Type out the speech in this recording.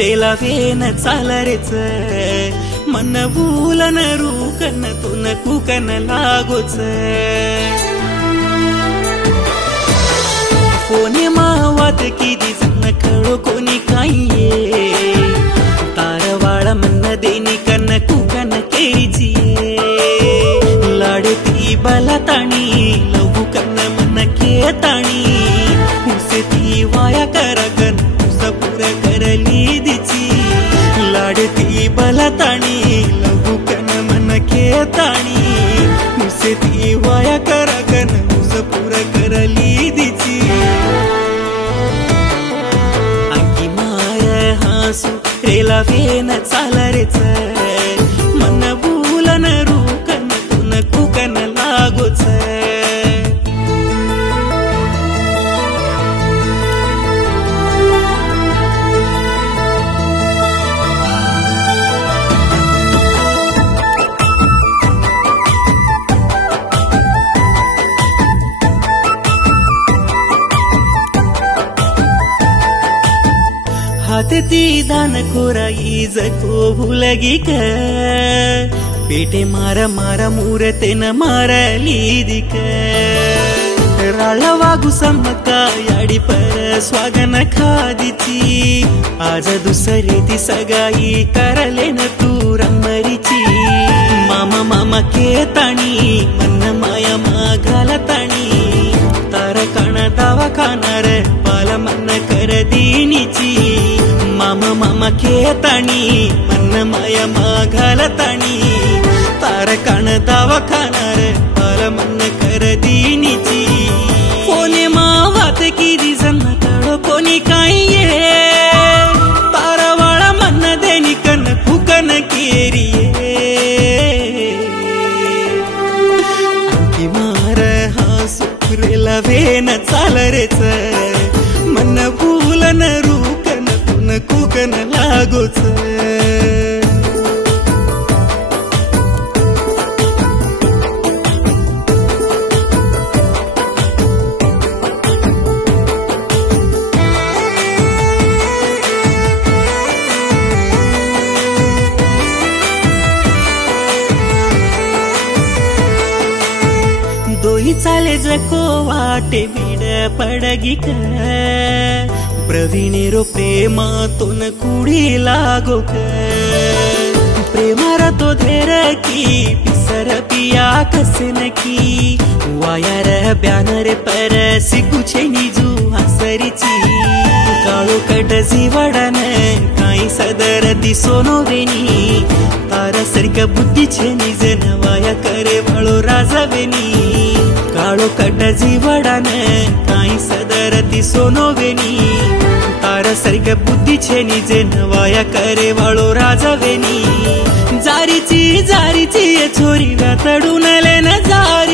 रेला वेन चालरेच मन भूलन रूकन तुन कुकन लागोच कोणी मावात किती जण खळो कोणी काये तारवाळ मन देनी कन कुकन केजी लाडती बलताणी लहू कन मन केताणी उसे ती वाया करगन सपुर करली दिची लाडती बलताणी लहू कन मन केताणी उसे ती वाया करगन सपुर करली दिची अंगी मार हासू रेला वेन चालरेच मन भूलन रूकन तुन कुकन लागोच हातती दान खोराई जको भूलगी क पेटे मारा मारा मूरतेन मारली दिक राळवागु सम्मका याडी पर स्वागन खादीची आज दुसरी ती सगाई करलेन तू रमरीची मामा मामा केताणी मन माया मागालताणी तारकाण दवाखानार पाला मन कर दिनीची मामा मामा केताणी मन माया मागालताणी तारकाण दवाखानार पाला मन कर दिनीची कोणी मावात किती जण कळो कोणी काये तारवाळ मन देनी कन कुकन केरिये अंकी मार हासू रेला वेन चालरेच मन भूलन रूकन तुन कुकन लागोच दोही चाले जको वाटे बीड पडगी क प्रवीणेरो प्रेमा तोन कुडी लागो क प्रेमार तो धेर की पिसर पिया कसन की वायर ब्यानर पर सिकुछे निजू हसरीची काळो कट जीवडन काई सदर दिसोनो वेनी तारा सरक बुद्धी छे निजन वाया करे वाळो राजवेनी काळो कट जीवडन काई सदर दिसोनो वेनी तारा सरक बुद्धी छे निजन वाया करे वाळो राजवेनी जारीची छोरी व्यातडून लेन जारी